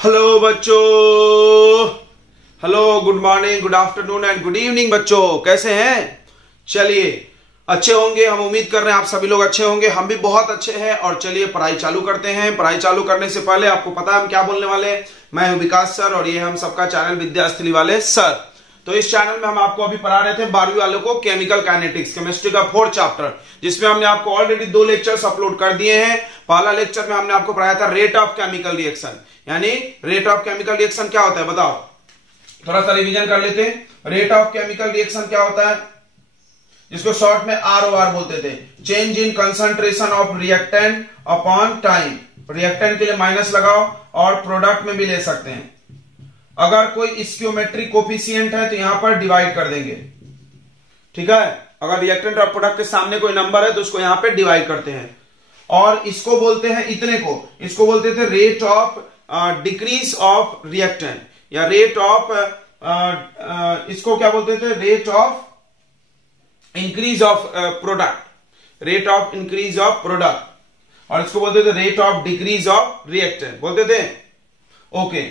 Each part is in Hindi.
हेलो बच्चों, hello, good morning, good afternoon and good evening. बच्चों कैसे हैं? चलिए अच्छे होंगे, हम उम्मीद कर रहे हैं आप सभी लोग अच्छे होंगे। हम भी बहुत अच्छे हैं और चलिए पढ़ाई चालू करते हैं। पढ़ाई चालू करने से पहले आपको पता है हम क्या बोलने वाले हैं। मैं हूं विकास सर और ये हम सबका चैनल विद्यास्थली वाले सर। तो इस चैनल में हम आपको अभी पढ़ा रहे थे 12वीं वालों को केमिकल काइनेटिक्स, केमिस्ट्री का 4th चैप्टर, जिसमें हमने आपको ऑलरेडी 2 लेक्चर्स अपलोड कर दिए हैं। पहला लेक्चर में हमने आपको पढ़ाया था रेट ऑफ केमिकल रिएक्शन, यानी रेट ऑफ केमिकल रिएक्शन क्या होता है बताओ, थोड़ा सा रिवीजन कर लेते हैं। रेट ऑफ केमिकल रिएक्शन क्या होता है, जिसको शॉर्ट में ROR बोलते थे, change in concentration of reactant upon time. Reactant के लिए माइनस लगाओ और प्रोडक्ट में भी ले सकते हैं। अगर कोई स्टोइकोमेट्रिक कोफिशिएंट है तो यहां पर डिवाइड कर देंगे, ठीक है। अगर रिएक्टेंट और प्रोडक्ट के सामने कोई नंबर है तो उसको यहां पे डिवाइड करते हैं। और इसको बोलते हैं, इतने को इसको बोलते थे rate of decrease of reactant, या रेट ऑफ इसको क्या बोलते थे, rate of increase of product, rate of increase of product. और इसको बोलते थे rate of decrease of reactant बोलते थे, ओके।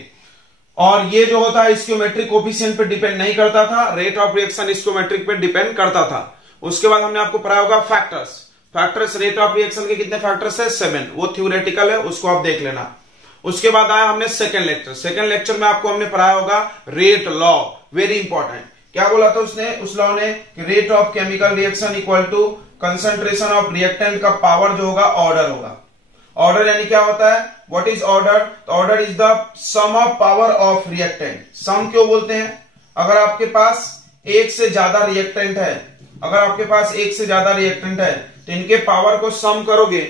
और ये जो होता है स्टोइकोमेट्रिक कोफिशिएंट पे डिपेंड नहीं करता था, रेट ऑफ रिएक्शन स्टोइकोमेट्रिक पे डिपेंड करता था। उसके बाद हमने आपको पढ़ाया होगा फैक्टर्स रेट ऑफ रिएक्शन के कितने फैक्टर्स है, 7, वो थ्योरेटिकल है, उसको आप देख लेना। उसके बाद आया हमने सेकंड लेक्चर में आपको हमने पढ़ाया होगा रेट लॉ, वेरी इंपॉर्टेंट। क्या बोला था उसने, उस लॉ ने, rate of chemical reaction equal to concentration of reactant का पावर जो होगा ऑर्डर होगा। ऑर्डर यानी क्या होता है, what is order, order is the sum of power of reactant. Sum क्यों बोलते हैं, अगर आपके पास एक से ज्यादा रिएक्टेंट है, तो इनके पावर को सम करोगे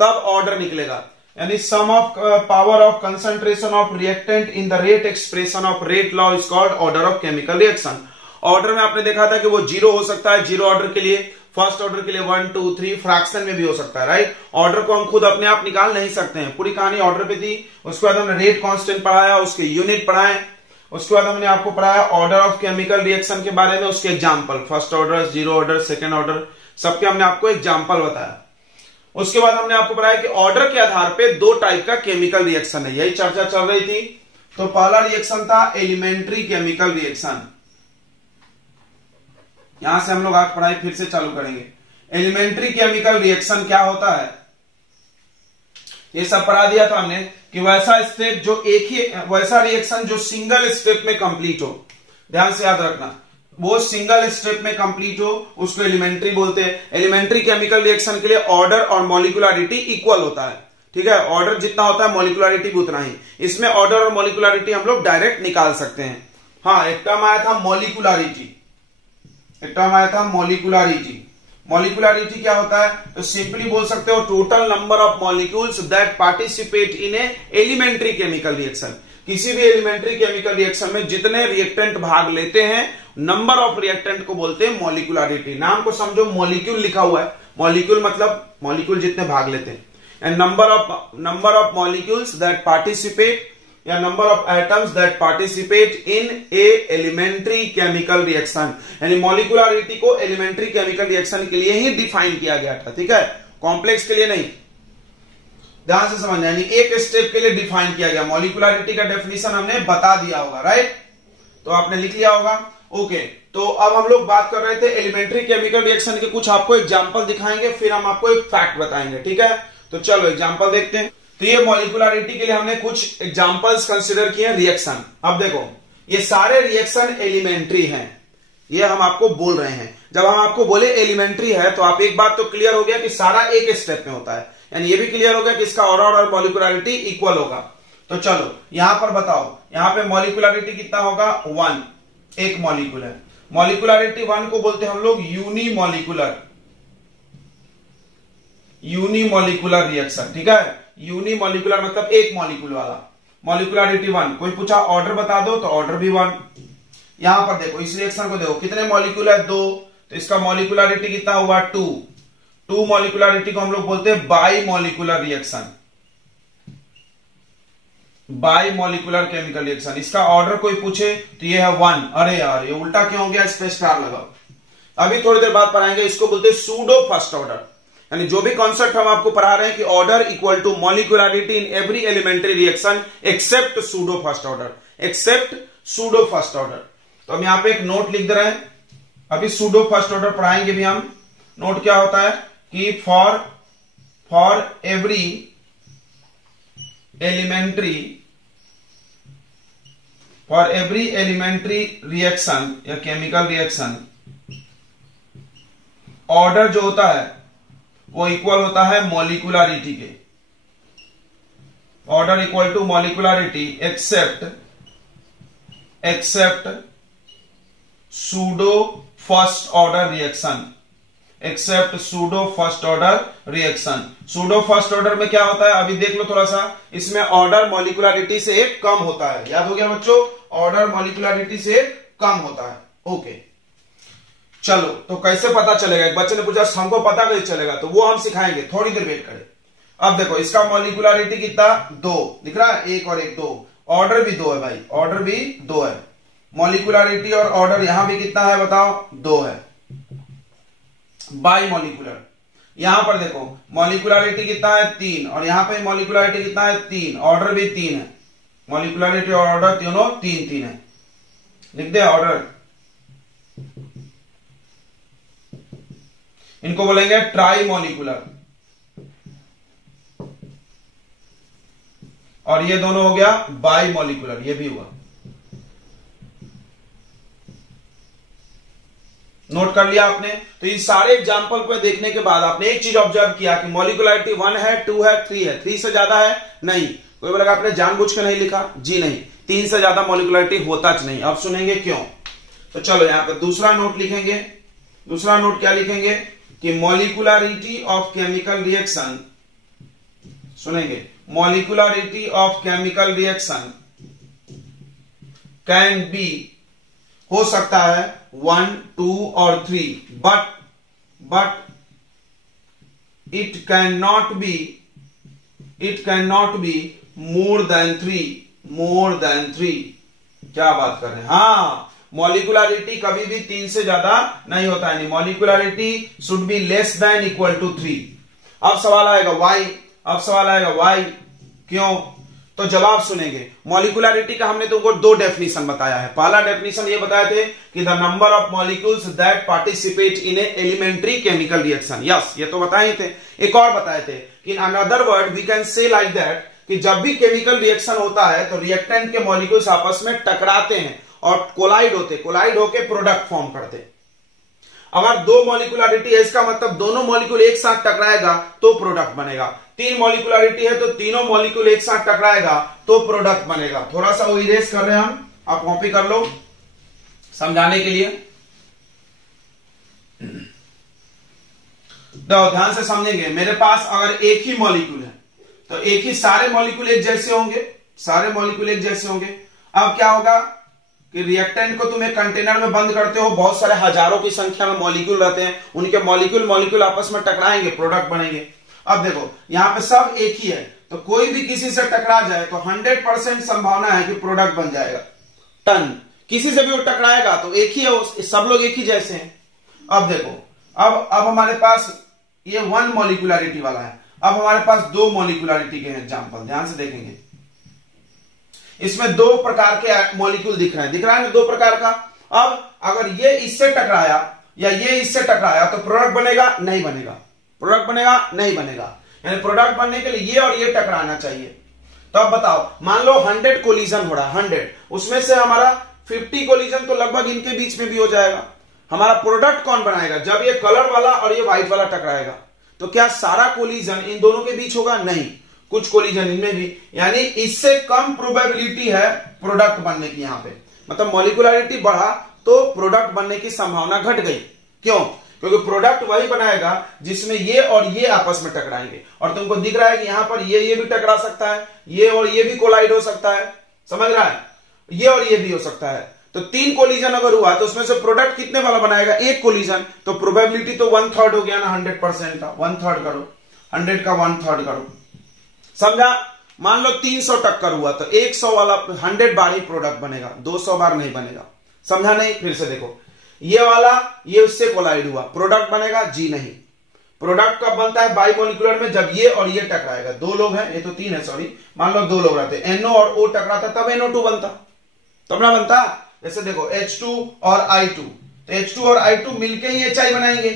तब ऑर्डर निकलेगा, यानी sum of power of concentration of reactant in the rate expression of rate law is called order of chemical reaction. Order में आपने देखा था कि वो 0 हो सकता है, 0 ऑर्डर के लिए, फर्स्ट ऑर्डर के लिए 1 2 3, फ्रैक्शन में भी हो सकता है, राइट। ऑर्डर को हम खुद अपने आप निकाल नहीं सकते हैं, पूरी कहानी ऑर्डर पे थी। उसके बाद हमने रेट कांस्टेंट पढ़ाया, उसके यूनिट पढ़ाए। उसके बाद हमने आपको पढ़ाया ऑर्डर ऑफ केमिकल रिएक्शन के बारे में, उसके example, first order, 0 order, second order, सबके हमने आपको एग्जांपल बताया। उसके बाद हमने आपको बताया कि ऑर्डर के आधार पे 2 टाइप का केमिकल रिएक्शन है, यही चर्चा चल रही थी। तो पहला रिएक्शन था एलिमेंट्री केमिकल रिएक्शन, यहां से हम लोग आज पढ़ाई फिर से चालू करेंगे। एलिमेंट्री केमिकल रिएक्शन क्या होता है, ये सब पढ़ा दिया था हमने कि वैसा स्टेप जो वैसा रिएक्शन जो सिंगल स्टेप में कंप्लीट हो, ध्यान से याद रखना, वो सिंगल स्टेप में कंप्लीट हो उसको एलिमेंट्री बोलते हैं। एलिमेंट्री केमिकल रिएक्शन के लिए ऑर्डर और मॉलिक्यूलरिटी इक्वल होता है, ठीक है। ऑर्डर जितना होता है मॉलिक्यूलरिटी भी उतना ही। इसमें ऑर्डर और मॉलिक्यूलरिटी हम लोग डायरेक्ट निकाल सकते हैं। हाँ, एक टर्म आया था मॉलिक्यूलरिटी, मॉलिक्यूलरिटी क्या होता है, तो सिंपली बोल सकते हो total number of molecules that participate in a elementary chemical reaction. किसी भी एलिमेंट्री केमिकल रिएक्शन में जितने रिएक्टेंट भाग लेते हैं, नंबर ऑफ रिएक्टेंट को बोलते हैं मॉलिक्यूलरिटी। नाम को समझो, मॉलिक्यूल लिखा हुआ है, मॉलिक्यूल मतलब मॉलिक्यूल जितने भाग लेते हैं, and number of molecules that participate, या number of atoms that participate in a elementary chemical reaction. यानी मॉलिक्यूलरिटी को एलिमेंट्री केमिकल रिएक्शन के लिए ही डिफाइन किया गया था, ठीक है, कॉम्प्लेक्स के लिए नहीं। ध्यान से समझना, यानी एक स्टेप के लिए डिफाइन किया गया। मॉलिक्यूलरिटी का डेफिनेशन हमने बता दिया होगा, राइट, तो आपने लिख लिया होगा, ओके। तो अब हम लोग बात कर रहे थे एलिमेंट्री केमिकल रिएक्शन के, कुछ आपको एग्जांपल दिखाएंगे, फिर हम आपको एक फैक्ट बताएंगे, ठीक है। तो चलो एग्जांपल देखते हैं। तो ये मॉलिक्यूलरिटी के लिए हमने कुछ एग्जांपल्स कंसीडर किए रिएक्शन। अब देखो, ये सारे रिएक्शन एलिमेंट्री हैं, ये हम आपको बोल रहे हैं। जब हम आपको बोले एलिमेंट्री है तो आप एक बात तो क्लियर हो गया कि सारा एक स्टेप में होता है, यानी ये भी क्लियर हो गया कि इसका ऑर्डर और मॉलिक्यूलरिटी इक्वल होगा। तो चलो यहां पर बताओ, यहां पे मॉलिक्यूलरिटी कितना होगा, 1, एक मॉलिक्यूल है। मॉलिक्यूलरिटी 1 को बोलते हैं हम लोग यूनिमॉलिक्यूलर रिएक्शन, ठीक है। यूनिमॉलिक्यूलर मतलब एक मॉलिक्यूल वाला, मॉलिक्यूलरिटी 1। कोई पूछा ऑर्डर बता दो तो ऑर्डर भी 1। यहां पर देखो, इस रिएक्शन को देखो, कितने मॉलिक्यूल है, 2, तो इसका मॉलिक्यूलरिटी कितना हुआ, 2 मॉलिक्यूलरिटी को हम लोग बोलते हैं by molecular reaction, by molecular chemical reaction. इसका ऑर्डर कोई पूछे तो ये है 1। अरे यार ये उल्टा क्यों हो गया, इस पे स्टार लगाओ, अभी थोड़ी देर बाद पढ़ाएंगे। इसको बोलते हैं सूडो फर्स्ट ऑर्डर, यानी जो भी कॉन्सेप्ट हम आपको पढ़ा रहे हैं कि order equal to molecularity in every elementary reaction except pseudo first order, except pseudo first order. तो हम यहां पे एक नोट लिख दे रहे हैं, अभी सूडो फर्स्ट ऑर्डर पढ़ाएंगे भी हम। नोट क्या होता है कि फॉर एवरी एलिमेंट्री रिएक्शन या केमिकल रिएक्शन, ऑर्डर जो होता है वो इक्वल होता है मॉलिक्यूलरिटी के। Order equal to molecularity except pseudo first order reaction, except pseudo first order reaction. Pseudo first order में क्या होता है अभी देख लो थोड़ा सा, इसमें ऑर्डर मॉलिक्यूलरिटी से एक कम होता है। याद हो गया बच्चों, ऑर्डर मॉलिक्यूलरिटी से कम होता है। ओके चलो, तो कैसे पता चलेगा? एक बच्चे ने पूछा हमको पता कैसे चलेगा, तो वो हम सिखाएंगे, थोड़ी देर वेट करें। अब देखो इसका मॉलिक्यूलरिटी कितना, 2 दिख रहा है, 1 और 1 2, ऑर्डर भी 2 है भाई, ऑर्डर भी 2 है। मॉलिक्यूलरिटी और ऑर्डर यहां भी कितना है बताओ, 2 है। बाई मॉलिक्यूलर, यहां पर देखो मॉलिक्यूलरिटी कितना है 3, और यहां पे मॉलिक्यूलरिटी कितना है 3, ऑर्डर भी 3 है। मॉलिक्यूलरिटी और ऑर्डर तीनों 3 है। लिख दे ऑर्डर, इनको बोलेंगे ट्राई मॉलिक्यूलर, और ये दोनों हो गया बाई मॉलिक्यूलर, ये भी हुआ। नोट कर लिया आपने? तो इन सारे एग्जाम्पल को देखने के बाद आपने एक चीज ऑब्जर्व किया कि मॉलिक्यूलरिटी 1 है, 2 है, 3 है। 3 से ज्यादा है नहीं। कोई बोलेगा आपने जानबूझ के नहीं लिखा, जी नहीं, 3 से ज्यादा मॉलिक्यूलरिटी होता नहीं। अब सुनेंगे क्यों। तो चलो यहां पर दूसरा नोट लिखेंगे। दूसरा नोट क्या लिखेंगे कि मॉलिक्यूलरिटी ऑफ केमिकल रिएक्शन, सुनेंगे, molecularity of chemical reaction can be, हो सकता है 1, 2 और 3, but it can not be more than 3। क्या बात कर रहे हैं? हाँ, मॉलिक्यूलरिटी कभी भी 3 से ज्यादा नहीं होता है। Molecularity should be less than equal to 3। अब सवाल आएगा वाई, क्यों? तो जवाब सुनेंगे। मॉलिक्यूलरिटी का हमने तुमको 2 डेफिनेशन बताया है। पहला डेफिनेशन ये बताए थे कि the number of molecules that participate in a elementary chemical reaction. Yes, ये तो बताए थे। एक और बताए थे कि in another word we can say like that कि जब भी केमिकल रिएक्शन होता है तो रिएक्टेंट के मॉलिक्यूल्स आपस में टकराते हैं और कोलाइड होके प्रोडक्ट फॉर्म करते हैं। अगर 2 मॉलिक्यूलरिटी है इसका मतलब दोनों मॉलिक्यूल एक साथ टकराएगा तो प्रोडक्ट बनेगा। 3 मॉलिक्यूलरिटी है तो तीनों मॉलिक्यूल एक साथ टकराएगा तो प्रोडक्ट बनेगा। थोड़ा सा वो इरेज कर रहे हैं हम, आप कॉपी कर लो समझाने के लिए। तो ध्यान से समझेंगे। मेरे पास अगर एक ही मॉलिक्यूल है तो एक ही, सारे मॉलिक्यूल एक जैसे होंगे। अब क्या होगा कि रिएक्टेंट को तुम एक कंटेनर में बंद करते हो, बहुत सारे हजारों की संख्या में मॉलिक्यूल रहते हैं, उनके मॉलिक्यूल आपस में टकराएंगे, प्रोडक्ट बनेंगे। अब देखो यहां पे सब एक ही है तो कोई भी किसी से टकरा जाए तो 100% संभावना है कि प्रोडक्ट बन जाएगा। टन किसी से भी वो टकराएगा तो एक ही है, सब लोग एक ही जैसे हैं। अब देखो, अब हमारे पास ये 1 मॉलिक्यूलरिटी वाला है, अब हमारे पास 2 मॉलिक्यूलरिटी के एग्जांपल ध्यान से देखेंगे। इसमें 2 प्रकार के मॉलिक्यूल दिख रहे हैं ना 2 प्रकार का। अब अगर ये इससे टकराया या ये इससे टकराया तो प्रोडक्ट बनेगा नहीं बनेगा, यानी प्रोडक्ट बनने के लिए ये और ये टकराना चाहिए। तो अब बताओ, मान लो 100 कोलिजन हो रहा है, 100, उसमें से हमारा 50 कोलिजन तो लगभग इनके बीच में भी हो जाएगा। हमारा प्रोडक्ट कौन बनाएगा? जब ये कलर वाला और ये व्हाइट वाला टकराएगा तो क्या सारा कोलिजन इन दोनों के बीच होगा? नहीं, कुछ कोलिजन इनमें भी, यानी इससे कम प्रोबेबिलिटी है प्रोडक्ट बनने की। यहां पे मतलब मॉलिक्यूलरिटी बढ़ा तो प्रोडक्ट बनने की संभावना घट गई। क्यों? क्योंकि प्रोडक्ट वही बनाएगा जिसमें ये और ये आपस में टकराएंगे। और तुमको दिख रहा है कि यहां पर ये भी टकरा सकता है, ये और ये भी कोलाइड हो सकता है, समझ रहा है? ये और ये भी हो सकता है। तो 3 कोलिजन अगर हुआ तो उसमें से प्रोडक्ट कितने वाला बनाएगा? 1 कोलिजन। तो प्रोबेबिलिटी तो 1/3 हो गया ना 100% का। 1/3 करो, 100 का 1/3 करो, समझा? मान लो 300 टक्कर हुआ तो 100 वाला 100 बार ही प्रोडक्ट बनेगा, 200 बार नहीं बनेगा। समझा नहीं? फिर से देखो, ये वाला ये उससे कोलाइड हुआ, प्रोडक्ट बनेगा? जी नहीं। प्रोडक्ट कब बनता है बाइमोलिकुलर में, जब ये और ये टकराएगा। दो लोग हैं, ये तो तीन है सॉरी, मान लो दो लोग रहते, NO और O टकराता तब NO2 बनता, तब ना बनता। जैसे देखो H2 और I2, तो H2 और I2 मिलके ही HI बनाएंगे।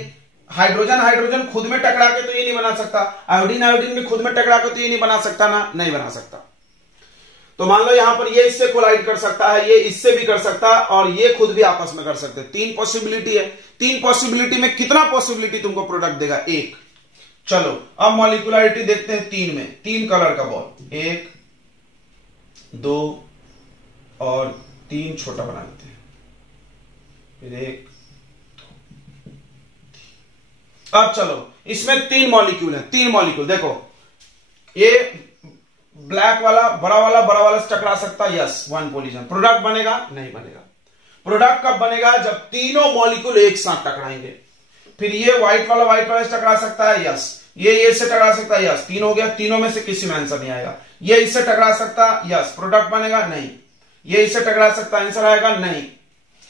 हाइड्रोजन हाइड्रोजन खुद में टकरा के तो ये नहीं बना सकता, आयोडीन आयोडीन भी खुद में टकरा के तो ये नहीं बना सकता ना, नहीं बना सकता। तो मान लो यहां पर ये इससे कोलाइड कर सकता है, ये इससे भी कर सकता है, और ये खुद भी आपस में कर सकते हैं। तीन पॉसिबिलिटी है, तीन पॉसिबिलिटी में कितना पॉसिबिलिटी तुमको प्रोडक्ट देगा? एक। चलो अब मॉलिक्युलरिटी देखते हैं तीन में। तीन कलर का बॉल, 1 2 और 3 छोटा बना लेते हैं, फिर 1। अब चलो इसमें 3 मॉलिक्यूल है, 3 मॉलिक्यूल देखो, ये ब्लैक वाला बड़ा वाला से टकरा सकता, यस 1 पोजीशन। प्रोडक्ट बनेगा? नहीं बनेगा। प्रोडक्ट कब बनेगा? जब तीनों मॉलिक्यूल एक साथ टकराएंगे। फिर ये व्हाइट वाला से टकरा सकता है, यस। ये इससे टकरा सकता है, यस। 3 हो गया, तीनों में से किसी में आंसर नहीं आएगा। ये इससे टकरा सकता, यस। प्रोडक्ट बनेगा? नहीं। ये इससे टकरा सकता, आंसर आएगा? नहीं।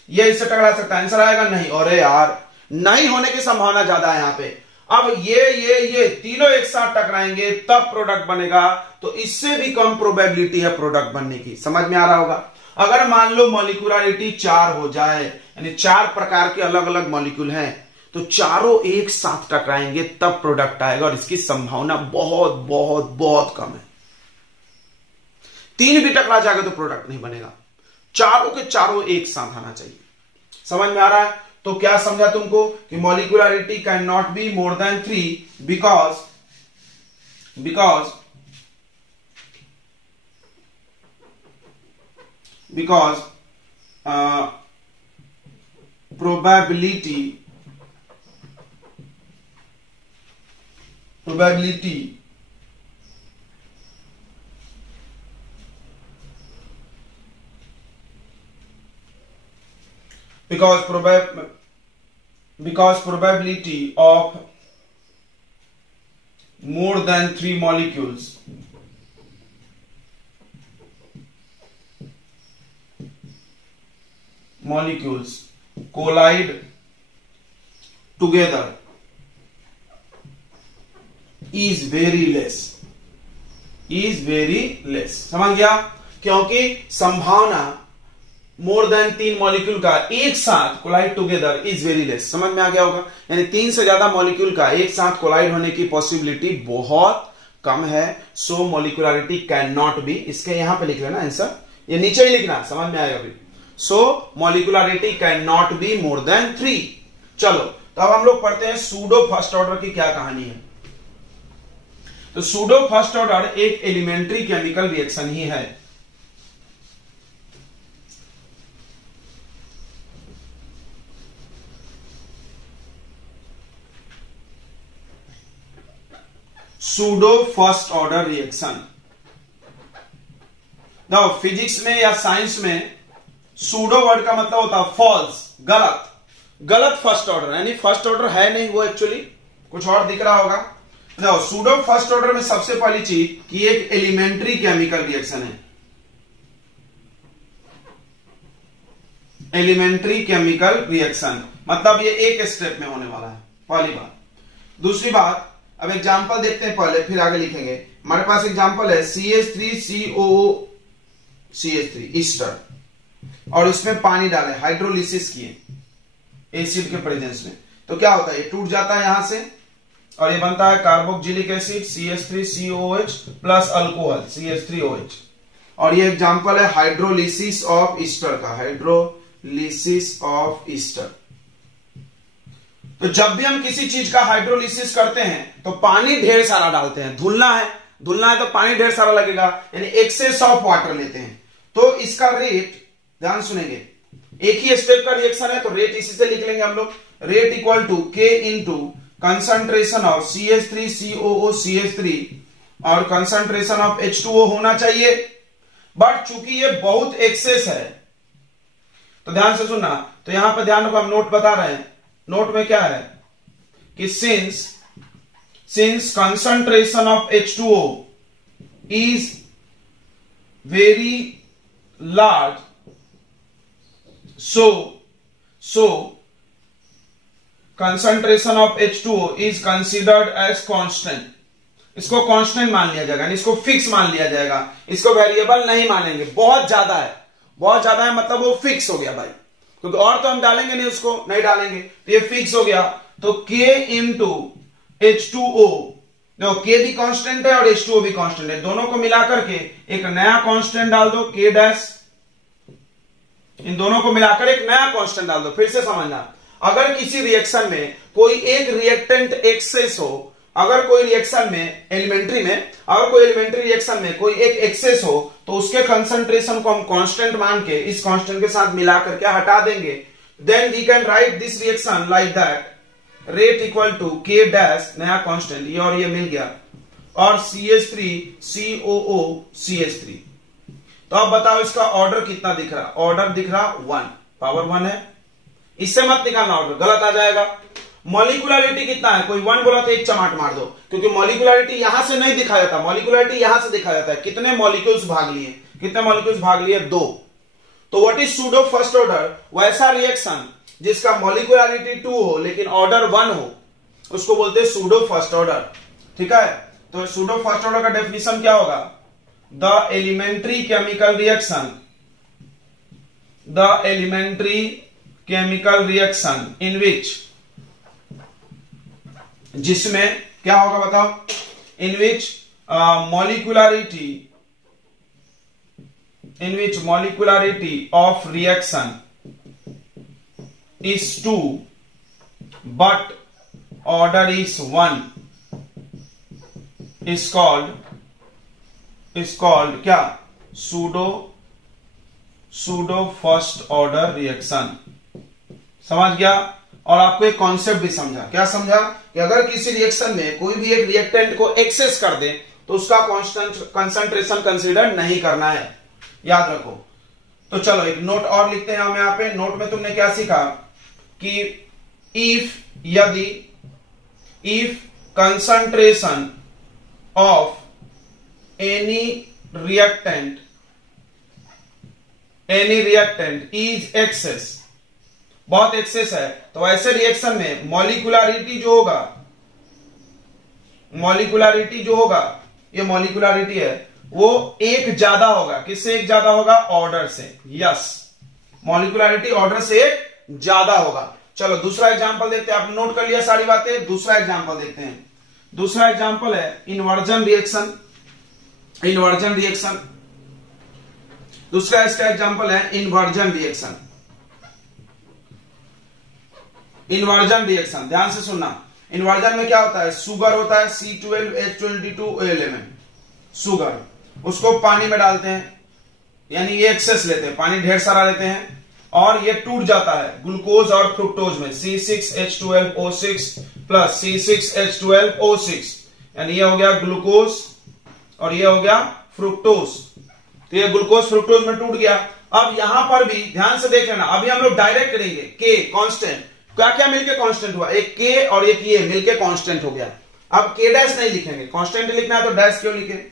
ये इससे टकरा सकता, आंसर आएगा? नहीं। और यार नहीं होने की संभावना ज्यादा है यहां पे। अब ये तीनों एक साथ टकराएंगे तब प्रोडक्ट बनेगा, तो इससे भी कम प्रोबेबिलिटी है प्रोडक्ट बनने की। समझ में आ रहा होगा? अगर मान लो मॉलिक्यूलरिटी 4 हो जाए, यानी 4 प्रकार के अलग अलग मॉलिक्यूल हैं, तो चारों एक साथ टकराएंगे तब प्रोडक्ट आएगा, और इसकी संभावना बहुत बहुत बहुत कम है। 3 भी टकरा जाएगा तो प्रोडक्ट नहीं बनेगा, चारों के चारों एक साथ आना चाहिए। समझ में आ रहा है? तो क्या समझा तुमको कि molecularity cannot be more than 3 because probability because probability of more than 3 molecules collide together is very less। समझ गया? क्योंकि संभावना मोर देन 3 मॉलिक्यूल का एक साथ collide together is very less. समझ में आ गया होगा? यानी 3 से ज्यादा मॉलिक्यूल का एक साथ कोलाइड होने की पॉसिबिलिटी बहुत कम है। सो मॉलिक्यूलरिटी कैन नॉट बी, इसके यहां पे लिख लेना आंसर, ये नीचे ही लिखना, समझ में आएगा फिर। So molecularity cannot be more than 3। चलो तो अब हम लोग पढ़ते हैं सूडो फर्स्ट ऑर्डर की क्या कहानी है। तो सूडो फर्स्ट ऑर्डर एक एलिमेंट्री केमिकल रिएक्शन ही है। Pseudo first order reaction. देखो फिजिक्स में या साइंस में सूडो वर्ड का मतलब होता है फॉल्स, गलत फर्स्ट ऑर्डर, यानी फर्स्ट ऑर्डर है नहीं वो, एक्चुअली कुछ और दिख रहा होगा। देखो सूडो फर्स्ट ऑर्डर में सबसे पहली चीज कि एक एलिमेंट्री केमिकल रिएक्शन है। एलिमेंट्री केमिकल रिएक्शन मतलब ये एक स्टेप में होने वाला है, पहली बात। दूसरी बात, अब एग्जांपल देखते हैं पहले, फिर आगे लिखेंगे। हमारे पास एग्जांपल है CH3COO CH3 ईस्टर, और इसमें पानी डाले, हाइड्रोलिसिस किए एसिड के प्रेजेंस में, तो क्या होता है? ये टूट जाता है यहां से, और ये बनता है carboxylic acid CH3COOH plus alcohol CH3OH। और ये एग्जांपल है हाइड्रोलिसिस ऑफ ईस्टर का, हाइड्रोलिसिस ऑफ ईस्टर। तो जब भी हम किसी चीज का हाइड्रोलिसिस करते हैं तो पानी ढेर सारा डालते हैं। धुलना है तो पानी ढेर सारा लगेगा, यानी एक्सेस ऑफ वाटर लेते हैं। तो इसका रेट ध्यान सुनेंगे, एक ही स्टेप का रिएक्शन है तो रेट इसी से लिख लेंगे हम लोग। Rate equal to K into concentration of CH3COO CH3 और कंसंट्रेशन ऑफ H2O होना चाहिए। बट चूंकि ये बहुत एक्सेस है तो ध्यान से सुनना, तो यहां पर ध्यान रखो, हम नोट बता रहे हैं। नोट में क्या है कि since concentration of H2O is very large, so concentration of H2O is considered as constant, इसको कांस्टेंट मान लिया जाएगा, इसको फिक्स मान लिया जाएगा, इसको वेरिएबल नहीं मानेंगे। बहुत ज्यादा है, बहुत ज्यादा है मतलब वो फिक्स हो गया भाई, क्योंकि और तो हम डालेंगे नहीं, उसको नहीं डालेंगे, तो ये फिक्स हो गया। तो K इंटू H2O, देखो K भी कांस्टेंट है और H2O भी कांस्टेंट है, दोनों को मिलाकर के एक नया कांस्टेंट डाल दो K डैश, इन दोनों को मिलाकर एक नया कांस्टेंट डाल दो। फिर से समझना, अगर किसी रिएक्शन में कोई एक रिएक्टेंट एक्सेस हो, अगर कोई रिएक्शन में एलिमेंट्री में, अगर कोई एलिमेंट्री रिएक्शन में कोई एक एक्सेस हो, तो उसके कंसंट्रेशन को हम कांस्टेंट मान के इस कांस्टेंट के साथ मिला करके हटा देंगे। Then we can write this reaction like that, rate equal to K dash नया कांस्टेंट, ये और ये मिल गया, और CH3 COO CH3। तो अब बताओ इसका ऑर्डर कितना दिख रहा, ऑर्डर दिख रहा 1, पावर 1 है, इससे मत निकालना ऑर्डर, गलत आ जाएगा। मॉलिक्युलरिटी कितना है, कोई 1 बोला तो एक चमाट मार दो, क्योंकि मॉलिक्युलरिटी यहां से नहीं दिखाया जाता, मॉलिक्युलरिटी यहां से दिखाया जाता है, कितने मॉलिक्यूल्स भाग लिए, कितने मॉलिक्यूल्स भाग लिए, 2। तो what is pseudo first order, वैसा रिएक्शन जिसका मॉलिक्युलरिटी 2 हो लेकिन ऑर्डर 1 हो, उसको बोलते हैं सूडो फर्स्ट ऑर्डर। ठीक है, तो सूडो फर्स्ट ऑर्डर का डेफिनेशन क्या होगा, the elementary chemical reaction, the elementary chemical reaction in which, जिसमें क्या होगा बताओ, in which molecularity of reaction is 2 but order is 1 is called क्या, सूडो फर्स्ट ऑर्डर रिएक्शन। समझ गया। और आपको एक कॉन्सेप्ट भी समझा, क्या समझा, कि अगर किसी रिएक्शन में कोई भी एक रिएक्टेंट को एक्सेस कर दे तो उसका कंसंट्रेशन कंसीडर नहीं करना है, याद रखो। तो चलो एक नोट और लिखते हैं हम यहाँ पे। नोट में तुमने क्या सीखा कि if concentration of any reactant is excess, बहुत एक्सेस है, तो ऐसे रिएक्शन में मॉलिक्युलरिटी जो होगा, ये मॉलिक्युलरिटी है, वो एक ज्यादा होगा। किससे एक ज्यादा होगा, ऑर्डर से। यस, मॉलिक्युलरिटी ऑर्डर से एक ज्यादा होगा। चलो दूसरा एग्जांपल देखते हैं। आपने नोट कर लिया सारी बातें, दूसरा एग्जांपल देखते हैं। दूसरा एग्जांपल है इन्वर्जन रिएक्शन। दूसरा इसका एग्जांपल है इन्वर्जन रिएक्शन। ध्यान से सुनना। इन्वर्जन में क्या होता है, शुगर होता है C12H22O11, शुगर, उसको पानी में डालते हैं, यानी ये एक्सेस लेते हैं, पानी ढेर सारा लेते हैं और ये टूट जाता है ग्लूकोज और फ्रुक्टोज में, C6H12O6 प्लस C6H12O6, यानी ये हो गया ग्लूकोज और ये हो गया फ्रुक्टोज। तो ये ग्लूकोज फ्रुक्टोज में टूट गया। अब यहां पर भी ध्यान से देख लेना, अभी हम लोग डायरेक्ट करेंगे K कांस्टेंट, क्या क्या मिलके कांस्टेंट हुआ, एक K और एक ये मिलके कांस्टेंट हो गया। अब K डैश नहीं लिखेंगे, कांस्टेंट लिखना है तो डैश क्यों लिखे,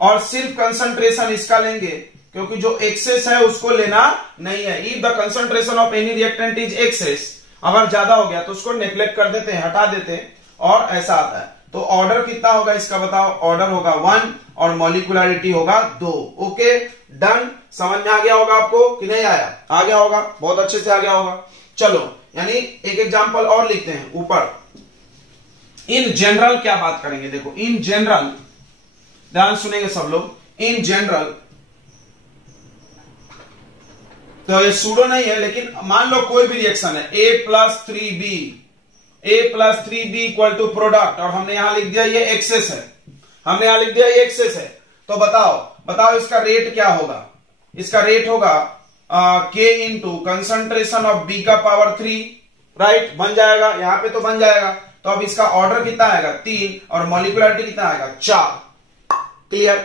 और सिर्फ कंसंट्रेशन इसका लेंगे क्योंकि जो एक्सेस है उसको लेना नहीं है। If the concentration of any reactant is excess, अगर ज्यादा हो गया तो उसको नेग्लेक्ट कर देते हैं, हटा देते हैं, और ऐसा आता है। तो ऑर्डर कितना होगा इसका बताओ, ऑर्डर होगा 1 और मॉलिक्युलरिटी होगा 2। ओके डन, समझ में आ गया होगा आपको कि नहीं आया, आ गया होगा, बहुत अच्छे से आ गया होगा। चलो यानी एक एग्जांपल और लिखते हैं ऊपर। इन जनरल क्या बात करेंगे, देखो इन जनरल, ध्यान सुनेंगे सब लोग। इन जनरल तो ये सूडो नहीं है, लेकिन मान लो कोई भी रिएक्शन है A+3B इक्वल टू प्रोडक्ट, और हमने यहां लिख दिया ये एक्सेस है, तो बताओ इसका रेट क्या होगा। इसका रेट होगा K into concentration of B का पावर 3, राइट, बन जाएगा, यहां पे तो बन जाएगा। तो अब इसका ऑर्डर कितना आएगा 3 और मॉलिक्युलरिटी कितना आएगा 4। क्लियर,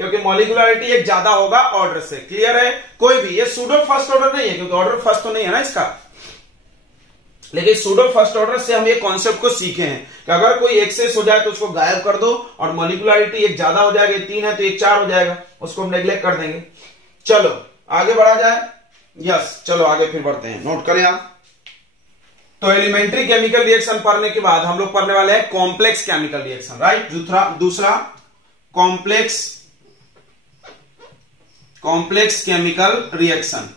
क्योंकि मॉलिक्युलरिटी एक ज्यादा होगा ऑर्डर से। क्लियर है, कोई भी, ये सूडो फर्स्ट ऑर्डर नहीं है क्योंकि ऑर्डर फर्स्ट तो नहीं है ना इसका, लेकिन सूडो फर्स्ट ऑर्डर से हम ये कॉन्सेप्ट को सीखे हैं कि अगर कोई एक्सेस हो जाए तो उसको गायब कर दो, और मॉलिक्युलरिटी एक ज्यादा हो जाएगी, 3 है तो एक 4 हो जाएगा, उसको हम नेग्लेक्ट कर देंगे। चलो आगे बढ़ा जाए। यस, चलो आगे फिर बढ़ते हैं, नोट करें आप। तो एलिमेंट्री केमिकल रिएक्शन पढ़ने के बाद हम लोग पढ़ने वाले हैं कॉम्प्लेक्स केमिकल रिएक्शन, राइट। दूसरा कॉम्प्लेक्स केमिकल रिएक्शन।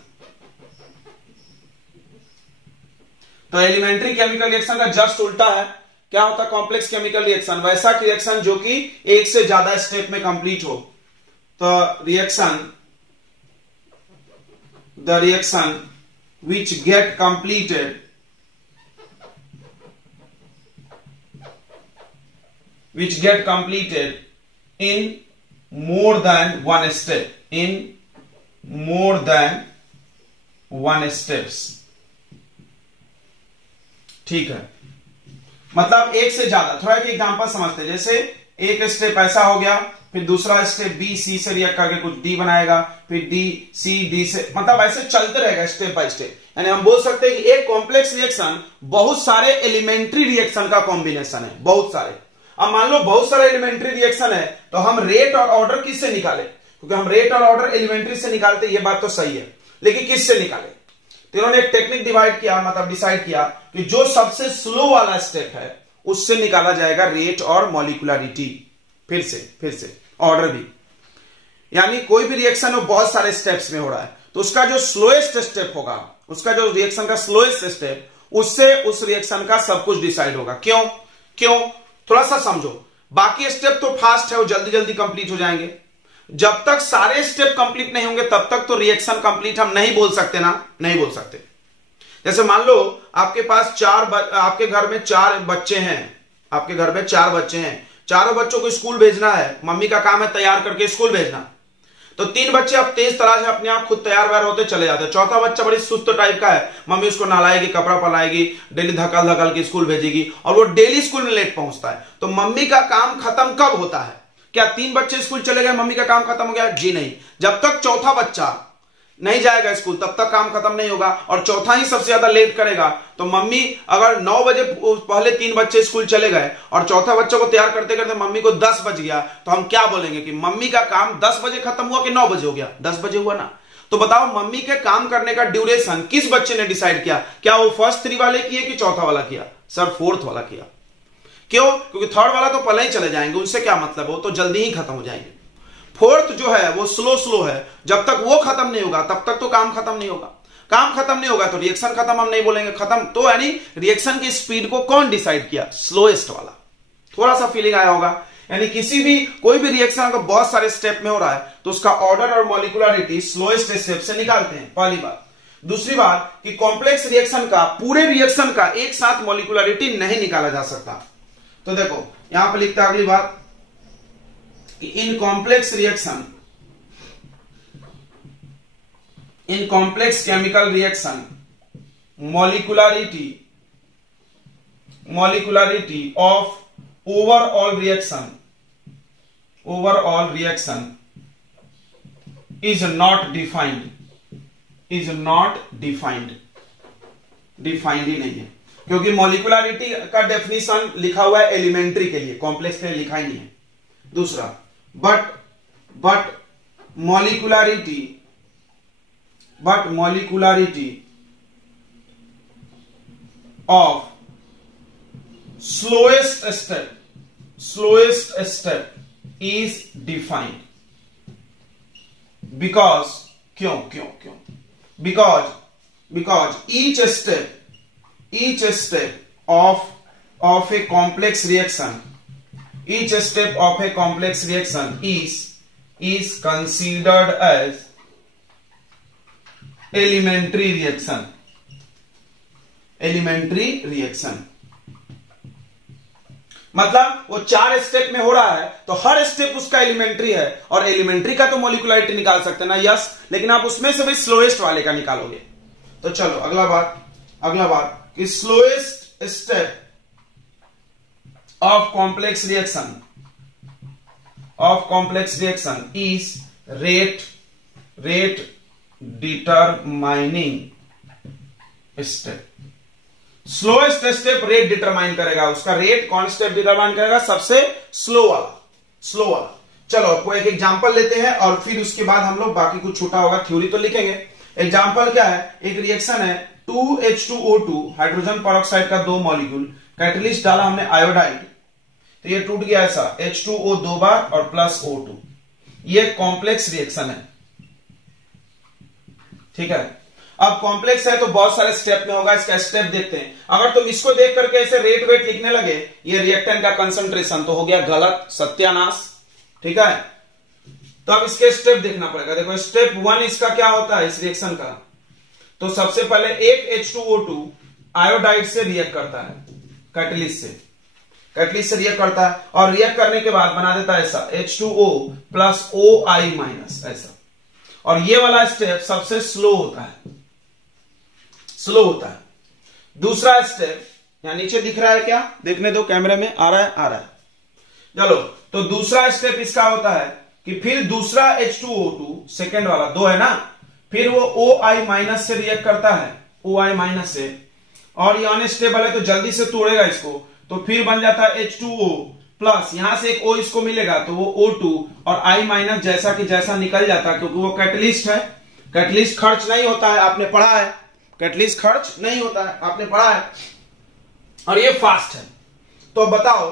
तो एलिमेंट्री केमिकल रिएक्शन का जस्ट उल्टा है। क्या होता है कॉम्प्लेक्स केमिकल रिएक्शन? वैसा रिएक्शन जो कि एक से ज्यादा स्टेप में कंप्लीट हो। तो the reaction which get completed in more than one step, steps। ठीक है, मतलब एक से ज्यादा। थोड़ा एक एग्जांपल समझते हैं। जैसे एक स्टेप ऐसा हो गया, फिर दूसरा स्टेप बी सी से रिएक्ट करके कुछ डी बनाएगा, फिर डी सी डी से, मतलब ऐसे चलते रहेगा स्टेप बाय स्टेप। यानी हम बोल सकते हैं कि एक कॉम्प्लेक्स रिएक्शन बहुत सारे एलिमेंट्री रिएक्शन का कॉम्बिनेशन है, बहुत सारे। अब मान लो बहुत सारे एलिमेंट्री रिएक्शन है, तो हम रेट और ऑर्डर किससे निकाले? क्योंकि हम रेट और ऑर्डर एलिमेंट्री से निकालते, ये बात तो सही है, लेकिन किससे निकाले? तो इन्होंने एक टेक्निक डिसाइड किया कि जो सबसे स्लो वाला स्टेप है उससे निकाला जाएगा रेट और मॉलिक्यूलरिटी। फिर से ऑर्डर भी, यानी कोई भी रिएक्शन हो बहुत सारे स्टेप्स में हो रहा है, तो उसका जो स्लोएस्ट स्टेप होगा, उसका जो रिएक्शन का स्लोएस्ट स्टेप, उससे उस रिएक्शन का सब कुछ डिसाइड होगा। क्यों? थोड़ा सा समझो। बाकी स्टेप तो फास्ट है, वो जल्दी जल्दी कंप्लीट हो जाएंगे। जब तक सारे स्टेप कंप्लीट नहीं होंगे तब तक तो रिएक्शन कंप्लीट हम नहीं बोल सकते ना, नहीं बोल सकते। जैसे मान लो आपके पास आपके घर में चार बच्चे हैं, चारों बच्चों को स्कूल भेजना है। मम्मी का काम है तैयार करके स्कूल भेजना। तो 3 बच्चे अब तेज तरार से अपने आप खुद तैयार वैयार होते चले जाते हैं। चौथा बच्चा बड़ी सुस्त टाइप का है, मम्मी उसको नहलाएगी, कपड़ा पहनाएगी, डेली धकल के स्कूल भेजेगी, और वो डेली स्कूल में लेट पहुंचता है। तो मम्मी का काम खत्म कब होता है? क्या 3 बच्चे स्कूल चले गए मम्मी का काम खत्म हो गया? जी नहीं। जब तक चौथा बच्चा नहीं जाएगा स्कूल तब तक काम खत्म नहीं होगा, और चौथा ही सबसे ज्यादा लेट करेगा। तो मम्मी अगर 9 बजे पहले 3 बच्चे स्कूल चले गए और चौथा बच्चे को तैयार करते करते मम्मी को 10 बज गया, तो हम क्या बोलेंगे कि मम्मी का काम 10 बजे खत्म हुआ कि 9 बजे हो गया? 10 बजे हुआ ना। तो बताओ मम्मी के काम करने का ड्यूरेशन किस बच्चे ने डिसाइड किया? क्या वो फर्स्ट 3 वाले किए कि चौथा वाला किया? सर फोर्थ वाला किया। क्यों? क्योंकि थर्ड वाला तो पहले ही चले जाएंगे, उनसे क्या मतलब है, वो तो जल्दी ही खत्म हो जाएंगे। फोर्थ जो है वो स्लो है, जब तक वो खत्म नहीं होगा तब तक तो काम खत्म नहीं होगा। काम खत्म नहीं होगा तो रिएक्शन खत्म हम नहीं बोलेंगे। खत्म तो यानी रिएक्शन की स्पीड को कौन डिसाइड किया? स्लोएस्ट वाला। थोड़ा सा फीलिंग आया होगा। यानी कोई भी रिएक्शन अगर बहुत सारे स्टेप में हो रहा है तो उसका ऑर्डर और मॉलिक्यूलरिटी स्लोएस्ट स्टेप से निकालते हैं, पहली बात। दूसरी बात कि कॉम्प्लेक्स रिएक्शन का, पूरे रिएक्शन का एक साथ मॉलिक्यूलरिटी नहीं निकाला जा सकता। तो देखो यहां पर लिखता है अगली बात कि in complex chemical reaction molecularity of overall reaction is not defined ही नहीं है, क्योंकि मॉलिक्यूलरिटी का डेफिनेशन लिखा हुआ है एलिमेंट्री के लिए, कॉम्प्लेक्स के लिए लिखा ही नहीं है। दूसरा, but molecularity of slowest step is defined क्यों? Because each step of a complex reaction is considered as elementary reaction। मतलब वो 4 स्टेप में हो रहा है तो हर स्टेप उसका एलिमेंट्री है, और एलिमेंट्री का तो मॉलिक्यूलरिटी निकाल सकते हैं ना, यस, लेकिन आप उसमें से भी स्लोएस्ट वाले का निकालोगे। तो चलो अगला बात कि slowest step of complex reaction is rate determining step. Slowest step rate determine करेगा, उसका रेट कौन स्टेप डिटरमाइन करेगा? सबसे स्लो वाला। चलो कोई एक एग्जांपल लेते हैं और फिर उसके बाद हम लोग बाकी कुछ छूटा होगा थ्योरी तो लिखेंगे। एग्जांपल क्या है? एक रिएक्शन है 2H2O2 हाइड्रोजन पेरोक्साइड का 2 मॉलिक्यूल, कैटलिस्ट डाला हमने आयोडाइड, तो ये टूट गया ऐसा H2O 2 बार और प्लस O2। ये कॉम्प्लेक्स रिएक्शन है, ठीक है। अब कॉम्प्लेक्स है तो बहुत सारे स्टेप में होगा, इसका स्टेप देखते हैं। अगर तुम इसको देख करके ऐसे रेट वेट लिखने लगे ये रिएक्टेंट का कंसंट्रेशन, तो हो गया गलत, सत्यानाश, ठीक है। तो अब इसके स्टेप देखना पड़ेगा। देखो स्टेप 1 इसका क्या होता है इस रिएक्शन का, तो सबसे पहले एक H2O2 आयोडाइड से रिएक्ट करता है, कैटलिस्ट से रिएक्ट करता है, और रिएक्ट करने के बाद बना देता है ऐसा H2O प्लस OI माइनस ऐसा। और ये वाला स्टेप सबसे स्लो होता है, दूसरा स्टेप यहां नीचे दिख रहा है क्या, देखने दो कैमरे में, आ रहा है। चलो, तो दूसरा स्टेप इसका होता है कि फिर दूसरा H2O2 सेकेंड वाला 2 है ना, फिर वो OI माइनस से रिएक्ट करता है, OI माइनस से, और ये अनस्टेबल है तो जल्दी से तोड़ेगा इसको, तो फिर बन जाता है H2O प्लस, यहां से एक O इसको मिलेगा तो वो O2 और I माइनस जैसा कि जैसा निकल जाता है, क्योंकि वो कैटलिस्ट है। कैटलिस्ट खर्च नहीं होता है, आपने पढ़ा है, कैटलिस्ट खर्च नहीं होता है, आपने पढ़ा है, और ये फास्ट है। तो बताओ,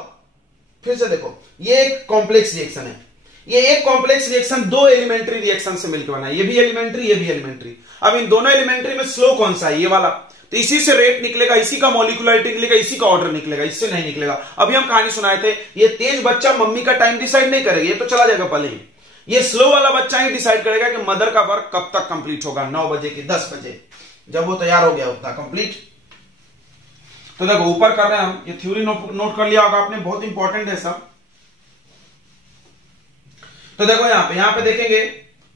फिर से देखो, ये एक कॉम्प्लेक्स रिएक्शन है, ये एक कॉम्प्लेक्स रिएक्शन 2 एलिमेंट्री रिएक्शन से मिलकर बना है, ये भी एलिमेंट्री, ये भी एलिमेंट्री। अब इन दोनों एलिमेंट्री में स्लो कौन सा है, ये वाला, तो इसी से रेट निकलेगा, इसी का मॉलिक्यूलरिटी निकलेगा, इसी का ऑर्डर निकलेगा, इससे नहीं निकलेगा। अभी हम कहानी सुनाए थे, ये तेज बच्चा मम्मी का टाइम डिसाइड नहीं करेगा, ये तो चला जाएगा पहले ही। ये स्लो वाला बच्चा ही डिसाइड करेगा कि मदर का वर्क कब तक कंप्लीट होगा, 9 बजे की 10 बजे, जब वो तैयार हो गया उतना कंप्लीट। तो देखो ऊपर कर रहे हैं हम, ये थ्योरी नोट कर लिया होगा आपने, बहुत इंपॉर्टेंट है सब। तो देखो यहां पे देखेंगे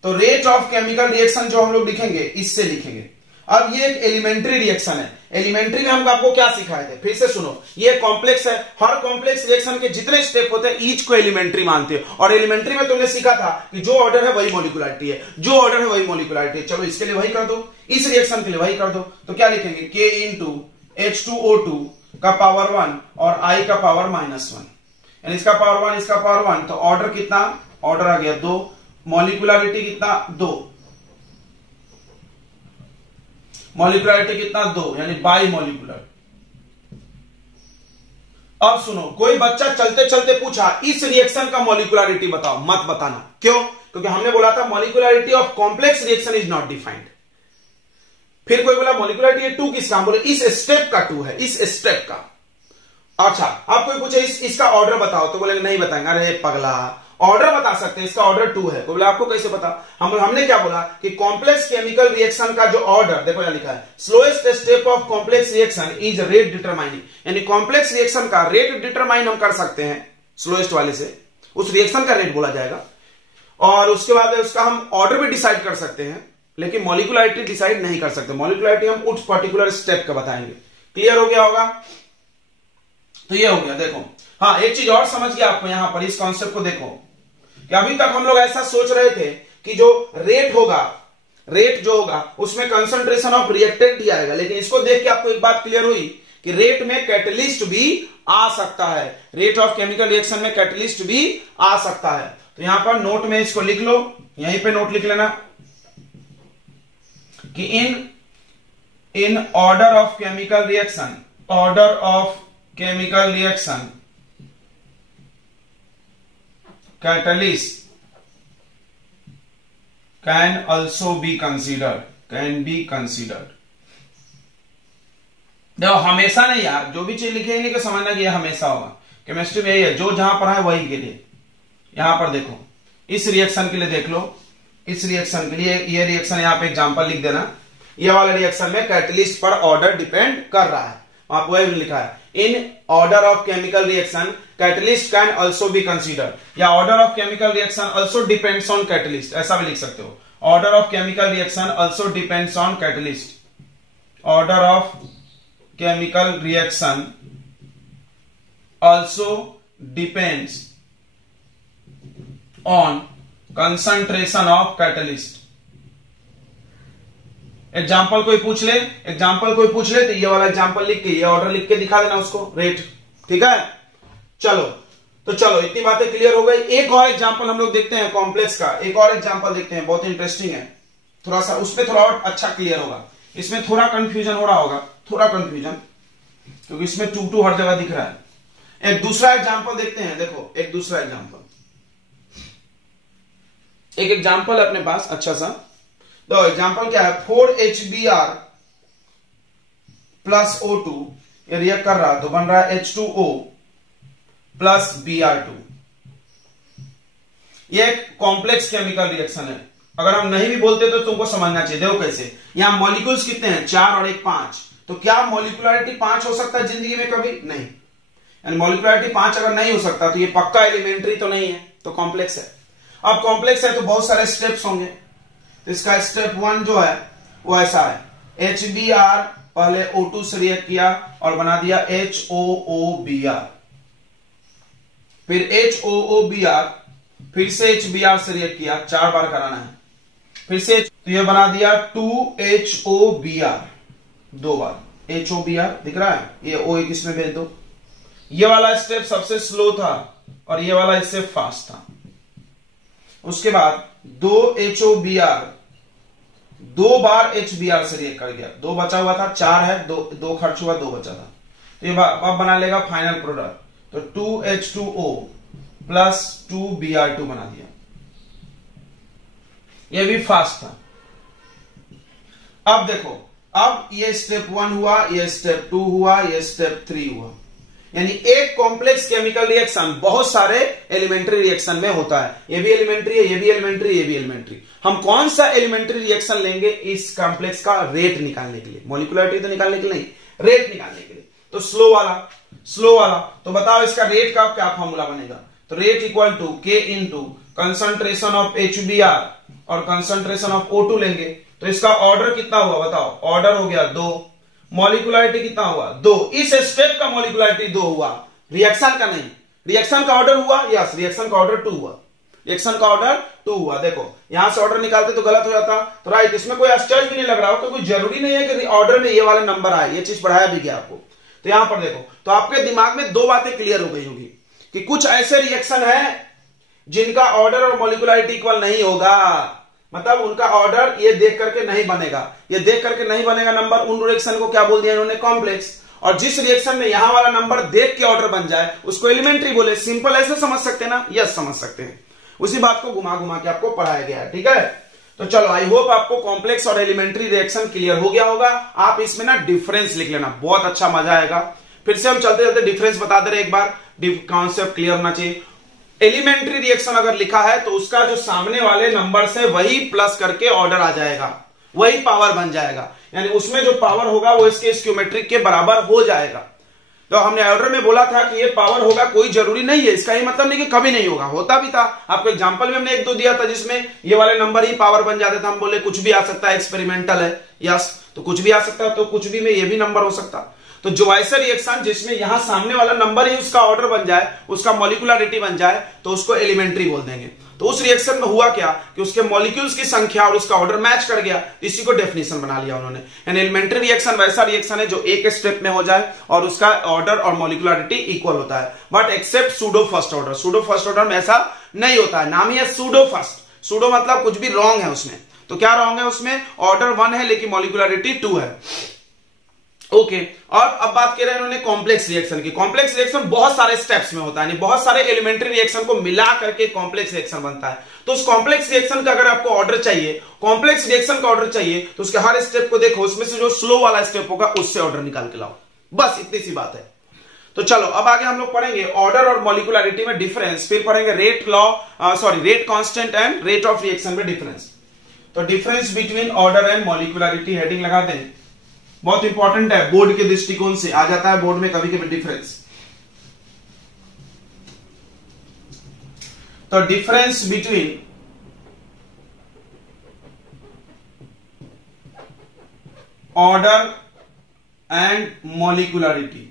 तो रेट ऑफ केमिकल रिएक्शन जो हम लोग लिखेंगे इससे लिखेंगे। अब ये एक एलिमेंट्री रिएक्शन है, एलिमेंट्री में हम आपको क्या सिखाए थे, फिर से सुनो, ये कॉम्प्लेक्स है, हर कॉम्प्लेक्स रिएक्शन के जितने स्टेप होते हैं ईच को एलिमेंट्री मानते हैं, और एलिमेंट्री में तुमने सीखा था कि जो ऑर्डर है वही मॉलिक्यूलरिटी है, जो ऑर्डर है वही मॉलिक्यूलरिटी है। चलो इसके लिए वही कर दो, इस रिएक्शन के लिए वही कर दो, तो क्या लिखेंगे K इंटू H2O2 का पावर 1 और I का पावर -1, यानी इसका पावर 1 इसका पावर 1, तो ऑर्डर कितना, ऑर्डर आ गया 2, मॉलिक्यूलरिटी कितना 2, मॉलिक्यूलरिटी कितना 2, यानी बाई मॉलिक्यूलर। अब सुनो, कोई बच्चा चलते चलते पूछा इस रिएक्शन का मॉलिक्यूलरिटी बताओ, मत बताना, क्यों, क्योंकि हमने बोला था molecularity of complex reaction is not defined. फिर कोई बोला मॉलिक्यूलरिटी 2 किसका, हम बोले इस स्टेप का 2 है, इस स्टेप का। अच्छा, आप कोई पूछे इसका ऑर्डर बताओ, तो बोलेंगे नहीं बताएंगे, अरे पगला, ऑर्डर बता सकते हैं, इसका ऑर्डर 2 है। कोई बोला आपको कैसे पता, हमने क्या बोला कि कॉम्प्लेक्स केमिकल रिएक्शन का जो ऑर्डर, देखो यहां लिखा है slowest step of complex reaction is rate determining, यानी कॉम्प्लेक्स रिएक्शन का रेट डिटरमाइन हम कर सकते हैं स्लोएस्ट वाले से, उस रिएक्शन का रेट बोला जाएगा, और उसके बाद उसका हम ऑर्डर भी डिसाइड कर सकते हैं, लेकिन मॉलिक्यूलरिटी डिसाइड नहीं कर सकते। मॉलिक्यूलरिटी हम उस पर्टिकुलर स्टेप का बताएंगे। क्लियर हो गया होगा, तो ये हो गया। देखो हाँ, एक चीज और समझ गया आपको यहां पर, इस कॉन्सेप्ट को देखो कि अभी तक हम लोग ऐसा सोच रहे थे कि जो रेट होगा, रेट जो होगा उसमें कंसंट्रेशन ऑफ रिएक्टेंट ही आएगा, लेकिन इसको देख के आपको एक बात क्लियर हुई कि रेट में कैटलिस्ट भी आ सकता है, रेट ऑफ केमिकल रिएक्शन में कैटलिस्ट भी आ सकता है। तो यहां पर नोट में इसको लिख लो, यहीं पे नोट लिख लेना कि इन order of chemical reaction, order of chemical reaction catalyst can also be considered, can be considered। देखो हमेशा नहीं यार, जो भी चीज लिखेंगे नहीं कि समझना कि हमेशा होगा, केमिस्ट्री में यही है, जो जहां पर है वही के लिए। यहां पर देखो इस रिएक्शन के लिए देख लो, इस रिएक्शन के लिए ये रिएक्शन यहां पे एग्जांपल लिख देना, ये वाला रिएक्शन में कैटलिस्ट पर ऑर्डर डिपेंड कर रहा है, वहां पर वही लिखा है in order of chemical reaction catalyst can also be consider, या order of chemical reaction also depends on catalyst, ऐसा भी लिख सकते हो। Order of chemical reaction also depends on catalyst, order of chemical reaction also depends on concentration of catalyst. Example कोई पूछ ले, तो ये वाला एग्जाम्पल लिख के, ये ऑर्डर लिख के दिखा देना उसको, रेट, ठीक है। चलो तो चलो इतनी बातें क्लियर हो गई। एक और एग्जांपल हम लोग देखते हैं कॉम्प्लेक्स का, एक और एग्जांपल देखते हैं, बहुत इंटरेस्टिंग है, थोड़ा सा उसपे थोड़ा और अच्छा क्लियर होगा। इसमें थोड़ा कंफ्यूजन हो रहा होगा, थोड़ा कंफ्यूजन, क्योंकि इसमें 2 हर जगह दिख रहा है। एक दूसरा एग्जांपल देखते हैं। देखो एक दूसरा एग्जांपल, एक एग्जांपल है अपने पास अच्छा सा। तो एग्जांपल क्या है, 4HBr प्लस O2 ये रिएक्ट कर रहा है तो बन रहा है H2O प्लस Br2। ये एक कॉम्प्लेक्स केमिकल रिएक्शन है। अगर हम नहीं भी बोलते तो तुमको समझना चाहिए। देखो कैसे, यहां मॉलिक्यूल्स कितने हैं, 4 और 1 5। तो क्या मॉलिक्युलरिटी 5 हो सकता है जिंदगी में कभी? नहीं। यानी मॉलिक्युलरिटी 5 अगर नहीं हो सकता तो ये पक्का एलिमेंट्री तो नहीं है, तो कॉम्प्लेक्स है। अब कॉम्प्लेक्स है तो बहुत सारे स्टेप्स होंगे। तो इसका स्टेप 1 जो है वो ऐसा है, HBr पहले O2 से रिएक्ट किया और बना दिया HOOBr, फिर HOOBr फिर से HBr से रिएक्ट किया, 4 बार कराना है, फिर से तो ये बना दिया 2HOBr 2 बार, HOBr दिख रहा है, ये O एक इसमें भेज दो। ये वाला स्टेप सबसे स्लो था और ये वाला इससे फास्ट था। उसके बाद 2HOBr 2 बार HBr से रिएक्ट कर गया, 2 बचा हुआ था, 4 है, 2 खर्च हुआ, 2 बचा था। तो ये अब बना लेगा फाइनल प्रोडक्ट, तो 2H2O प्लस 2Br2 बना दिया। ये भी फास्ट था। अब देखो, अब ये स्टेप 1 हुआ, ये स्टेप 2 हुआ, ये स्टेप 3 हुआ। यानी एक कॉम्प्लेक्स केमिकल रिएक्शन बहुत सारे एलिमेंट्री रिएक्शन में होता है। ये भी एलिमेंट्री है, ये भी एलिमेंट्री, ये भी एलिमेंट्री। हम कौन सा एलिमेंट्री रिएक्शन लेंगे इस कॉम्प्लेक्स का रेट निकालने के लिए, मॉलिक्युलरिटी तो निकालने के लिए नहीं, रेट निकालने के लिए। तो स्लो वाला तो बताओ इसका रेट का क्या फॉर्मूला बनेगा। तो rate equal to K into concentration of HBr और कंसंट्रेशन ऑफ O2 लेंगे। तो इसका ऑर्डर कितना हुआ बताओ, ऑर्डर हो गया 2, मॉलिक्युलरिटी कितना हुआ 2। इस स्टेप का मॉलिक्युलरिटी 2 हुआ, रिएक्शन का नहीं। रिएक्शन का ऑर्डर हुआ, यस रिएक्शन का ऑर्डर 2 हुआ, रिएक्शन का ऑर्डर 2 हुआ। देखो यहां से ऑर्डर निकालते तो गलत हो जाता, तो राइट, इसमें कोई आश्चर्य भी नहीं लग रहा हो, क्योंकि जरूरी नहीं है कि ऑर्डर में ये वाले नंबर आए, ये चीज बढ़ाया भी गया आपको। तो यहां पर देखो, तो आपके दिमाग में 2 बातें क्लियर हो गई होगी कि कुछ ऐसे रिएक्शन है जिनका ऑर्डर और मॉलिक्युलरिटी इक्वल नहीं होगा, मतलब उनका ऑर्डर ये देख करके नहीं बनेगा, ये देख करके नहीं बनेगा नंबर। उन रिएक्शन को क्या बोल दिया इन्होंने, कॉम्प्लेक्स। और जिस रिएक्शन में यहां वाला नंबर देख के ऑर्डर बन जाए उसको एलिमेंट्री बोले। सिंपल ऐसे समझ सकते हैं ना, यस समझ सकते हैं। उसी बात को घुमा घुमा के आपको पढ़ाया गया है, ठीक है। तो चलो, आई होप आपको कॉम्प्लेक्स और एलिमेंट्री रिएक्शन क्लियर हो गया होगा। आप इसमें ना डिफरेंस लिख लेना, बहुत अच्छा मजा आएगा। फिर से हम चलते चलते डिफरेंस बता दे रहे एक बार, कॉन्सेप्ट क्लियर होना चाहिए। एलिमेंट्री रिएक्शन अगर लिखा है तो उसका जो सामने वाले नंबर से वही प्लस करके ऑर्डर आ जाएगा, वही पावर बन जाएगा। यानी उसमें जो पावर होगा वो इसके स्क्यूमेट्रिक के बराबर हो जाएगा। तो हमने ऑर्डर में बोला था कि ये पावर होगा, कोई जरूरी नहीं है, इसका ये मतलब नहीं कि कभी नहीं होगा, होता भी था। आपको एग्जांपल में हमने 1-2 दिया था जिसमें ये वाले नंबर ही पावर बन जाते थे। हम बोले कुछ भी आ सकता है, एक्सपेरिमेंटल है, यस, तो कुछ भी आ सकता है, तो कुछ भी में ये भी नंबर हो सकता। तो जो ऐसा रिएक्शन जिसमें यहां सामने वाला नंबर ही उसका ऑर्डर बन जाए, उसका मॉलिक्युलरिटी बन जाए, तो उसको एलिमेंट्री बोल देंगे। तो उस रिएक्शन में हुआ क्या कि उसके मॉलिक्यूल्स की संख्या और उसका ऑर्डर मैच कर गया, इसी को डेफिनेशन बना लिया उन्होंने। यानी एलिमेंट्री रिएक्शन वैसा रिएक्शन है जो एक स्टेप में हो जाए और उसका ऑर्डर और मॉलिक्युलरिटी इक्वल होता है, but except pseudo first order. Pseudo first order में ऐसा नहीं होता है, नाम ही है सूडो फर्स्ट। सूडो मतलब कुछ भी रॉन्ग है उसमें। तो क्या रॉन्ग है उसमें, ऑर्डर 1 है लेकिन मॉलिक्युलरिटी 2 है। ओके और अब बात कर रहे हैं इन्होंने कॉम्प्लेक्स रिएक्शन की। कॉम्प्लेक्स रिएक्शन बहुत सारे स्टेप्स में होता है, बहुत सारे एलिमेंट्री रिएक्शन को मिला करके कॉम्प्लेक्स रिएक्शन बनता है। तो उस कॉम्प्लेक्स रिएक्शन का अगर आपको ऑर्डर चाहिए, कॉम्प्लेक्स रिएक्शन का ऑर्डर चाहिए, तो उसके हर स्टेप को देखो, उसमें से जो स्लो वाला स्टेप होगा उससे ऑर्डर निकाल के लाओ, बस इतनी सी बात है। तो चलो अब आगे हम लोग पढ़ेंगे ऑर्डर और मॉलिक्युलरिटी में डिफरेंस, फिर पढ़ेंगे rate rate constant and rate of reaction में डिफरेंस। तो difference between order and molecularity heading लगा दें, बहुत इंपॉर्टेंट है, बोर्ड के दृष्टिकोण से आ जाता है बोर्ड में कभी कभी डिफरेंस। तो डिफरेंस बिटवीन ऑर्डर एंड मॉलिक्युलरिटी।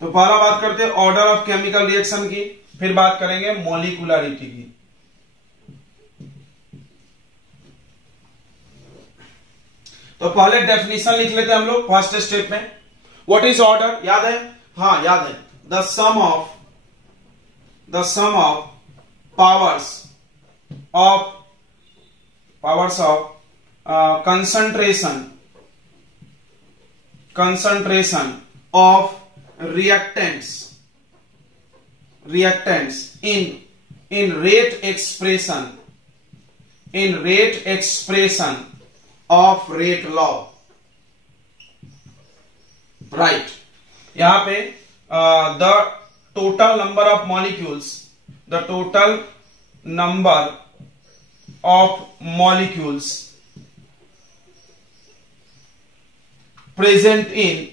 तो पहला बात करते हैं ऑर्डर ऑफ केमिकल रिएक्शन की, फिर बात करेंगे मॉलिक्युलरिटी की। तो पहले डेफिनेशन लिख लेते हैं हम लोग फर्स्ट स्टेप में। व्हाट इज ऑर्डर, याद है? हाँ याद है, the sum of powers of powers of concentration of reactants in rate expression of rate law, right? यहां पे the total number of molecules present in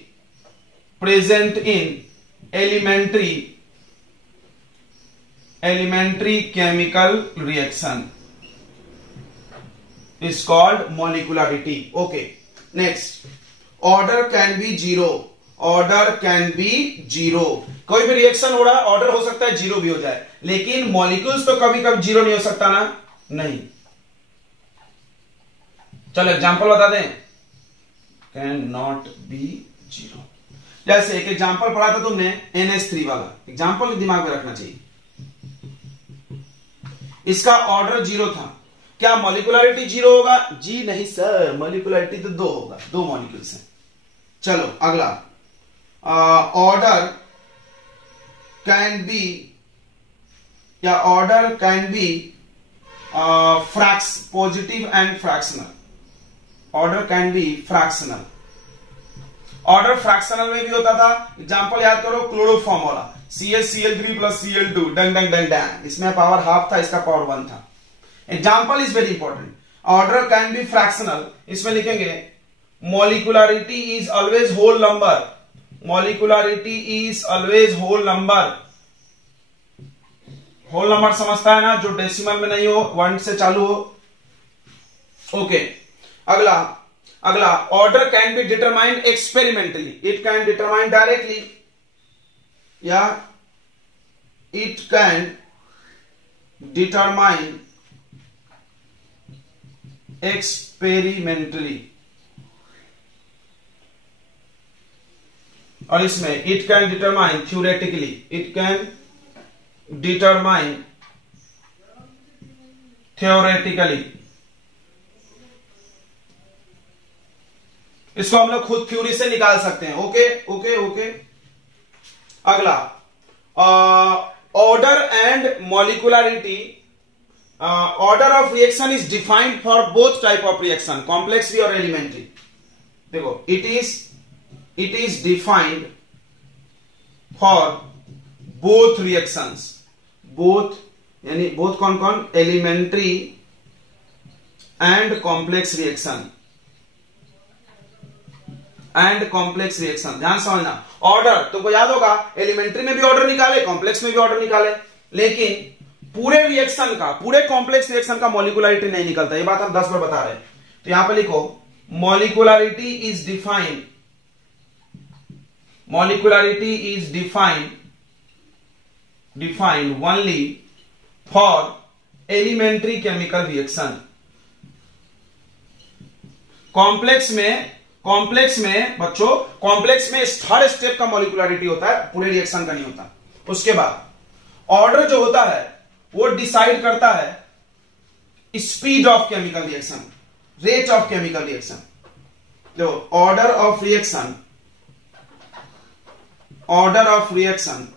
elementary chemical reaction is called molecularity. Okay, next, order can be zero. कोई भी रिएक्शन हो रहा है, ऑर्डर हो सकता है जीरो भी हो जाए, लेकिन मॉलिक्यूल्स तो कभी कभी जीरो नहीं हो सकता ना, नहीं। चलो एग्जांपल बता दें, कैन नॉट बी जीरो। जैसे एक एग्जांपल पढ़ा था तुमने NH3 वाला, एग्जांपल दिमाग में रखना चाहिए। इसका ऑर्डर जीरो था, क्या मॉलिक्युलरिटी जीरो होगा? जी नहीं सर, मॉलिक्युलरिटी तो दो होगा, दो मॉलिक्यूल्स हैं। चलो अगला, order can B positive and fractional. Order can be fractional. Order fractional में भी होता था, एग्जांपल याद करो क्लोरोफॉर्म वाला, CH_Cl3 + Cl2 डंग डंग डंग डंग, इसमें पावर हाफ था, इसका पावर 1 था। Example is very important. Order can be fractional, इसमें लिखेंगे molecularity is always whole number. Molecularity is always whole number. Whole number समझता है ना, जो डेसिमल में नहीं हो, 1 से चालू हो। ओके, अगला order can be determined experimentally. It can determine directly या इट कैन डिटरमाइन एक्सपेरिमेंटली। और इसमें it can determine theoretically. It can determine theoretically. इसको हम लोग खुद थ्योरी से निकाल सकते हैं। ओके। अगला, order and molecularity. Order of reaction is defined for both type of reaction, complex भी और एलिमेंट्री। देखो, it is defined for both reactions. Both यानी बोथ कौन कौन? Elementary and complex reaction. ध्यान समझना। ऑर्डर तुमको याद होगा, एलिमेंट्री में भी ऑर्डर निकाले, कॉम्प्लेक्स में भी ऑर्डर निकाले, लेकिन पूरे रिएक्शन का, पूरे कॉम्प्लेक्स रिएक्शन का मॉलिक्युलरिटी नहीं निकलता। ये बात हम 10 बार बता रहे हैं। तो यहां पे लिखो, molecularity is defined only for elementary chemical reaction. Complex में बच्चों, कॉम्प्लेक्स में हर स्टेप का मॉलिक्युलरिटी होता है, पूरे रिएक्शन का नहीं होता। उसके बाद ऑर्डर जो होता है वो डिसाइड करता है speed of chemical reaction, rate of chemical reaction. देखो, ऑर्डर ऑफ रिएक्शन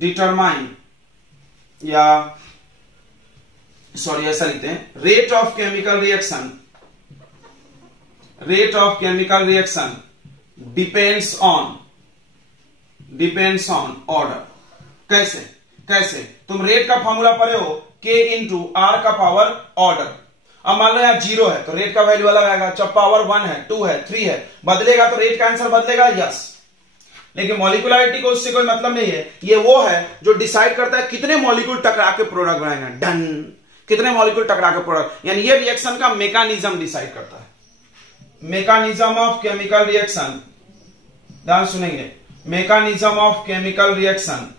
डिटरमाइन, या सॉरी ऐसा लिखते हैं, rate of chemical reaction depends on order. कैसे? तुम रेट का फॉर्मूला पढ़े हो, K × R का पावर ऑर्डर। अब मान लो यहां 0 है तो रेट का वैल्यू अलग आएगा, जब पावर 1 है, 2 है, 3 है, बदलेगा तो रेट का आंसर बदलेगा, यस। लेकिन मॉलिक्युलरिटी को उससे कोई मतलब नहीं है। ये वो है जो डिसाइड करता है कितने मॉलिक्यूल टकरा के प्रोडक्ट बनाएंगे, डन, कितने मॉलिक्यूल टकरा के प्रोडक्ट, यानी ये रिएक्शन का मैकेनिज्म डिसाइड करता है। मैकेनिज्म ऑफ केमिकल रिएक्शन, ध्यान सुनेंगे, mechanism of chemical reaction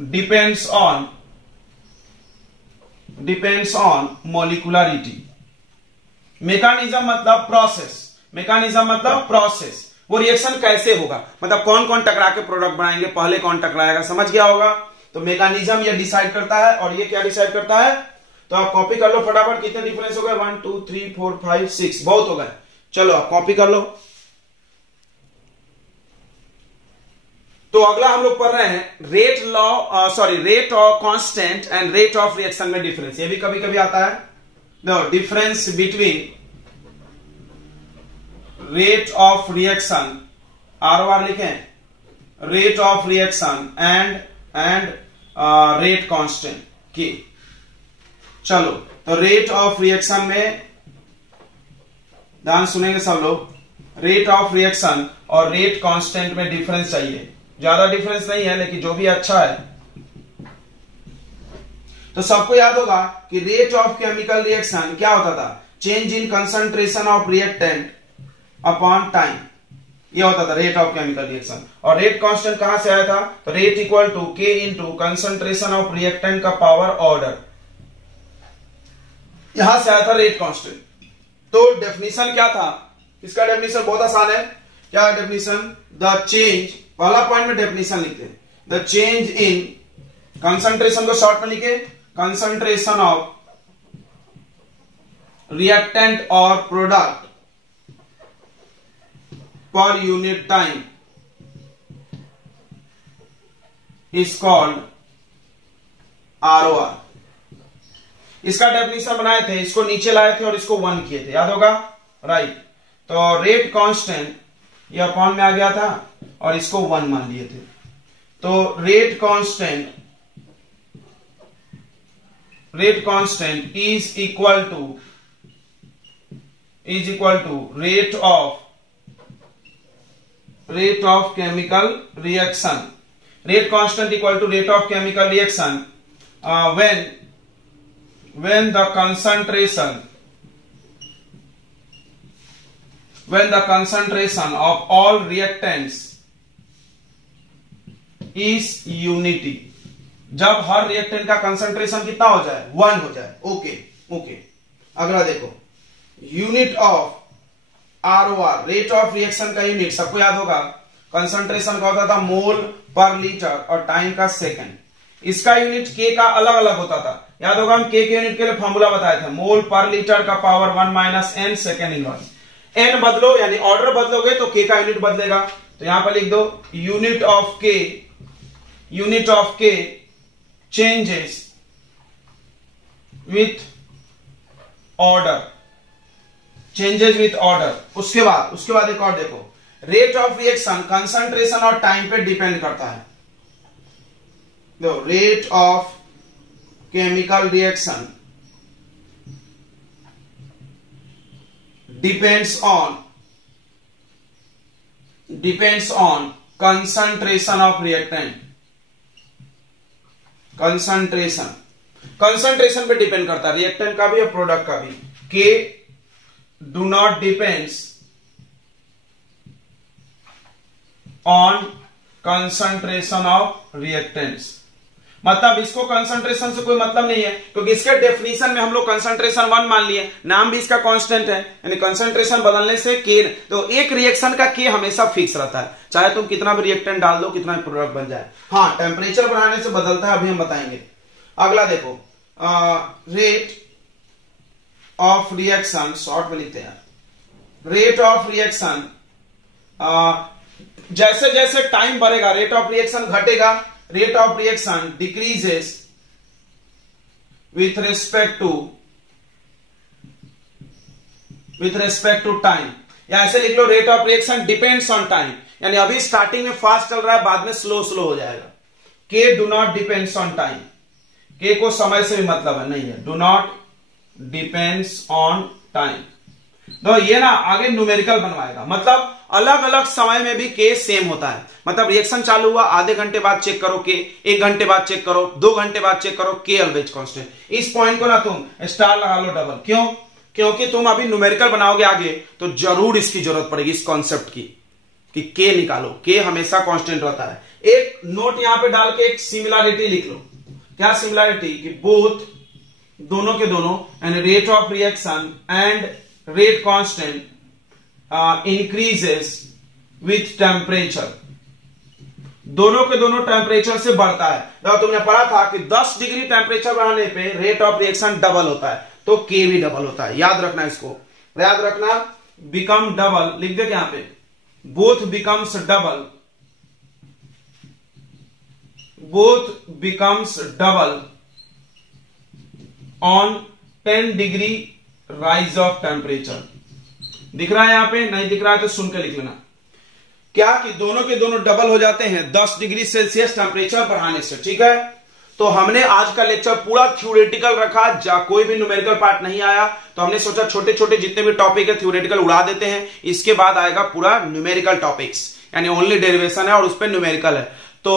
depends on molecularity. Mechanism मतलब प्रोसेस, वो रिएक्शन कैसे होगा, मतलब कौन कौन टकरा के प्रोडक्ट बनाएंगे, पहले कौन टकराएगा, समझ गया होगा। तो मैकेनिज्म ये डिसाइड करता है, और ये क्या डिसाइड करता है? तो आप कॉपी कर लो फटाफट। कितने डिफरेंस हो गए? 1 2 3 4 5 6, बहुत हो गए। चलो आप कॉपी कर लो। तो अगला हम लोग पढ़ रहे हैं rate of constant and rate of reaction में डिफरेंस। ये भी कभी कभी आता है। देखो, difference between rate of reaction, ROR लिखें, rate of reaction and rate constant की। चलो, तो रेट ऑफ रिएक्शन में ध्यान सुनेंगे सब लोग। रेट ऑफ रिएक्शन और रेट कांस्टेंट में डिफरेंस चाहिए। ज्यादा डिफरेंस नहीं है, लेकिन जो भी अच्छा है। तो सबको याद होगा कि रेट ऑफ केमिकल रिएक्शन क्या होता था? Change in concentration of reactant upon time, ये होता था रेट ऑफ केमिकल रिएक्शन। और रेट कांस्टेंट कहां से आया था? तो रेट इक्वल टू के इंटू कंसंट्रेशन ऑफ रिएक्टेंट का पावर ऑर्डर, यहां से आया था रेट कांस्टेंट। तो डेफिनेशन क्या था इसका? डेफिनेशन बहुत आसान है। क्या है डेफिनेशन? द चेंज, पहला पॉइंट में डेफिनेशन लिखते हैं, द चेंज इन कंसंट्रेशन को शॉर्ट में लिखे, कंसंट्रेशन ऑफ रिएक्टेंट और product per unit time is called ROR। इसका डेफिनेशन बनाए थे, इसको नीचे लाए थे और इसको 1 किए थे, याद होगा, राइट। तो रेट कांस्टेंट ये अपॉन में आ गया था और इसको 1 मान लिए थे। तो rate constant is equal to rate of chemical reaction. Rate constant equal to rate of chemical reaction when the concentration of all reactants is unity, जब हर रिएक्टेंट का कंसंट्रेशन कितना हो जाए? 1 हो जाए। ओके। अगला देखो, unit of ROR, rate of reaction का यूनिट सबको याद होगा। कंसंट्रेशन का होता था मोल पर लीटर और टाइम का सेकंड। इसका यूनिट के का अलग अलग होता था, याद होगा। हम के यूनिट के लिए फॉर्मूला बताए थे, मोल पर लीटर का power 1 minus n second inverse. n बदलो यानी ऑर्डर बदलोगे तो के का यूनिट बदलेगा। तो यहां पर लिख दो यूनिट ऑफ के चेंजेस विथ ऑर्डर। उसके बाद एक और देखो, रेट ऑफ रिएक्शन कंसंट्रेशन और टाइम पे डिपेंड करता है। Rate of chemical reaction depends on concentration of reactant. Concentration पे डिपेंड करता है, रिएक्टेंट का भी और प्रोडक्ट का भी। के do not depends on concentration of reactants. मतलब इसको कंसंट्रेशन से कोई मतलब नहीं है, क्योंकि इसके डेफिनेशन में हम लोग कंसंट्रेशन 1 मान लिए, नाम भी इसका कांस्टेंट है, यानी कंसंट्रेशन बदलने से के, तो एक रिएक्शन का के हमेशा फिक्स रहता है, चाहे तुम कितना भी रिएक्टेंट डाल दो, कितना भी प्रोडक्ट बन जाए। हाँ, टेम्परेचर बढ़ाने से बदलता है, अभी हम बताएंगे। अगला देखो, रेट ऑफ रिएक्शन, शॉर्ट में लिखते हैं, रेट ऑफ रिएक्शन जैसे जैसे टाइम बढ़ेगा रेट ऑफ रिएक्शन घटेगा। Rate of reaction decreases with respect to time, या ऐसे लिख लो rate of reaction depends on time, यानी अभी स्टार्टिंग में फास्ट चल रहा है, बाद में स्लो हो जाएगा। के do not depends on time, के को समय से भी मतलब है नहीं है, do not depends on time. तो ये ना आगे न्यूमेरिकल बनवाएगा, मतलब अलग अलग समय में भी के सेम होता है। मतलब रिएक्शन चालू हुआ, आधे घंटे बाद चेक करो के, 1 घंटे बाद चेक करो, 2 घंटे बाद चेक करो, के ऑलवेज कांस्टेंट। इस पॉइंट को ना तुम स्टार लगा लो डबल। क्यों? क्योंकि तुम अभी न्यूमेरिकल बनाओगे आगे तो जरूर इसकी जरूरत पड़ेगी, इस कॉन्सेप्ट की, कि के निकालो, के हमेशा कांस्टेंट रहता है। एक नोट यहां पे डाल के एक सिमिलरिटी लिख लो। क्या सिमिलरिटी? कि बोथ, दोनों के दोनों, and rate of reaction and rate constant increases with temperature। दोनों के दोनों टेम्परेचर से बढ़ता है। तो तुमने पढ़ा था कि 10 डिग्री टेम्परेचर बढ़ाने पे रेट ऑफ रिएक्शन डबल होता है, तो के भी डबल होता है। याद रखना, इसको याद रखना। बिकम डबल लिख दे यहां पे, both becomes double, both becomes double on 10 degree rise of temperature. दिख रहा है यहां पे? नहीं दिख रहा है तो सुन के लिख लेना। क्या कि दोनों के दोनों डबल हो जाते हैं 10 डिग्री सेल्सियस टेम्परेचर बढ़ाने से। ठीक है, तो हमने आज का लेक्चर पूरा थ्योरेटिकल रखा, कोई भी न्यूमेरिकल पार्ट नहीं आया, तो हमने सोचा छोटे छोटे जितने भी टॉपिक है थ्योरेटिकल उड़ा देते हैं, इसके बाद आएगा पूरा न्यूमेरिकल टॉपिक्स, यानी ओनली डेरिवेशन है और उस पर न्यूमेरिकल है। तो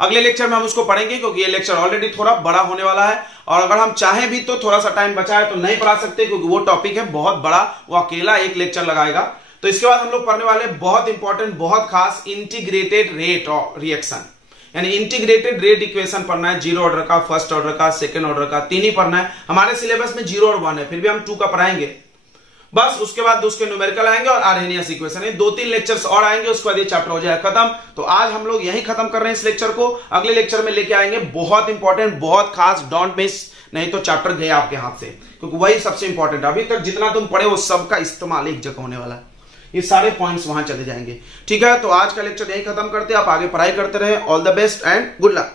अगले लेक्चर में हम उसको पढ़ेंगे, क्योंकि ये लेक्चर ऑलरेडी थोड़ा बड़ा होने वाला है, और अगर हम चाहें भी तो थोड़ा सा टाइम बचा है तो नहीं पढ़ा सकते, क्योंकि वो टॉपिक है बहुत बड़ा, वो अकेला एक लेक्चर लगाएगा। तो इसके बाद हम लोग पढ़ने वाले बहुत इंपॉर्टेंट, बहुत खास, इंटीग्रेटेड रेट ऑफ रिएक्शन, यानी इंटीग्रेटेड रेट इक्वेशन पढ़ना है। 0 ऑर्डर का, फर्स्ट ऑर्डर का, सेकंड ऑर्डर का, 3 ही पढ़ना है। हमारे सिलेबस में 0 और 1 है, फिर भी हम 2 का पढ़ाएंगे बस। उसके बाद उसके न्यूमेरिकल आएंगे और आर्हेनियस इक्वेशन, 2-3 लेक्चर्स और आएंगे, उसके बाद ये चैप्टर हो जाएगा खत्म। तो आज हम लोग यहीं खत्म कर रहे हैं इस लेक्चर को। अगले लेक्चर में लेके आएंगे बहुत इंपॉर्टेंट, बहुत खास, डोंट मिस, नहीं तो चैप्टर गए आपके हाथ से, क्योंकि वही सबसे इंपॉर्टेंट। अभी तक जितना तुम पढ़े वो सबका इस्तेमाल एक जगह होने वाला है, ये सारे पॉइंट्स वहां चले जाएंगे। ठीक है, तो आज का लेक्चर यहीं खत्म करते हैं। आप आगे पढ़ाई करते रहे। All the best and good luck.